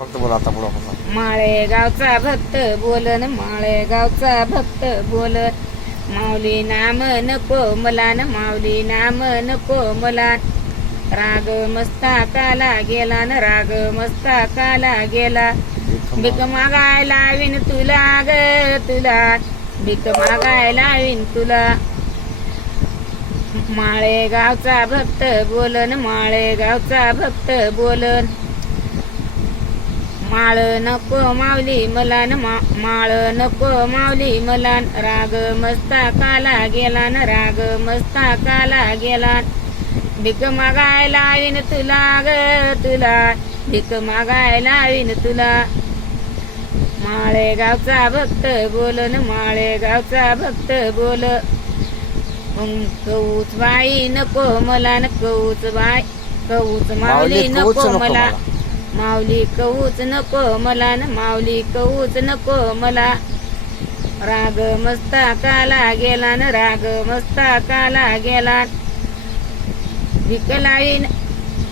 फक्त बोला आता पुढं माळेगावचा भक्त बोलन, माळेगावचा भक्त बोलन. माऊली नाम नको मला न, माऊली नाम नको मला. राग मस्तकाला गेला न, राग मस्तकाला गेला. भीक मागायला लावीन तुला ग तुला, भीक मागायला लावीन तुला. माळेगावचा भक्त बोलन, माळेगावचा भक्त बोलन. माळ नको माऊली मला न, माळ नको माऊली मला. राग मस्तकाला गेला न, राग मस्तकाला गेला. भीक मागायला लावीन तुला ग तुला, भीक मागायला लावीन तुला. माळेगावचा भक्त बोलन, माळेगावचा भक्त बोल. कऊच बाई नको मला न, कऊच बाई, कऊच माऊली नको मला. माऊली कऊच नको मला न, माऊली कऊच नको मला. राग मस्तकाला गेला न, राग मस्तकाला गेला. भीक लावीन,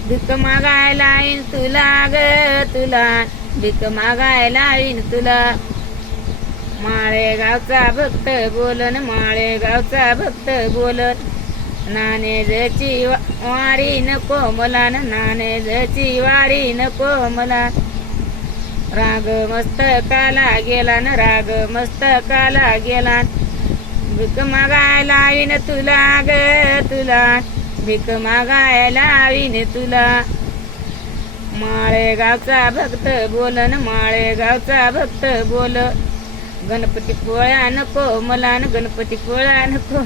भीक मागायला लावीन तुला ग तुला, भीक मागायला लावीन तुला. माळेगावचा भक्त बोलन, माळेगावचा भक्त बोलन. नाणेजची वारी नको मला न, नाणेजची वारी नको मला. राग मस्तकाला गेला न, राग मस्तकाला गेला. भीक मागायला लावीन तुला ग तुला, भीक मागायला लावीन तुला. माळेगावचा भक्त बोलन, माळेगावचा भक्त बोल. गणपती पोळ्या नको मला न, गणपती पोळ्या नको.